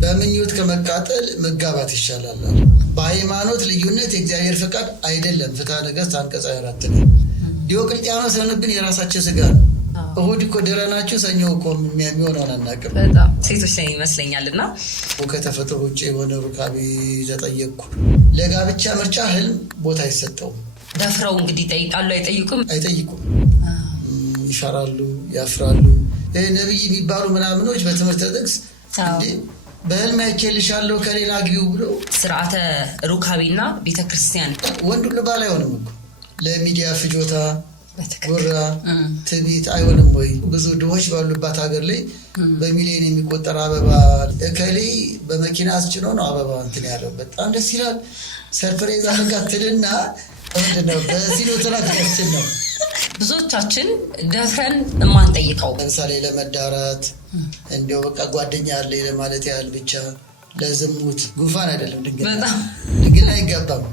በምኞት ከመቃጠል መጋባት ይሻላል። በሃይማኖት ልዩነት የእግዚአብሔር ፈቃድ አይደለም። ፍትሐ ነገሥት አንቀጽ 24 ነው። ዲዮቅልጥያኖስ ሆነብን የራሳቸው ስጋ ነው። እሁድ እኮ ድረናችሁ ሰኞ እኮ የሚሆነውን አናውቅም። በጣም ሴቶች ላይ ይመስለኛልና ከተፈጥሮ ውጭ የሆነ ሩካቤ ተጠየቅኩ። ለጋብቻ ምርጫ ህልም ቦታ አይሰጠውም። ደፍረው እንግዲህ ይጠይቃሉ አይጠይቁም። ይፈራሉ፣ ያፍራሉ። ነብይ የሚባሉ ምናምኖች በትምህርት ጥቅስ በህልም አይቼልሻለሁ ከሌላ ግቢው ብሎ ስርዓተ ሩካቤና ቤተክርስቲያን ወንድ ሁሉ ባል አይሆንም እኮ ለሚዲያ ፍጆታ ጉራ ትዕቢት አይሆንም ወይ? ብዙ ድሆች ባሉባት ሀገር ላይ በሚሊዮን የሚቆጠር አበባ እከሌ በመኪና አስጭኖ ነው አበባ እንትን ያለው በጣም ደስ ይላል። ሰርፕራይዝ አመጋትልና ምንድነው በሲኖትራክ ያስጭን ነው። ብዙዎቻችን ደፍረን የማንጠይቀው ለምሳሌ ለመዳራት እንዲያው በቃ ጓደኛ አለ ለማለት ያህል ብቻ ለዝሙት ጉንፋን አይደለም ድንግልና አይገባም።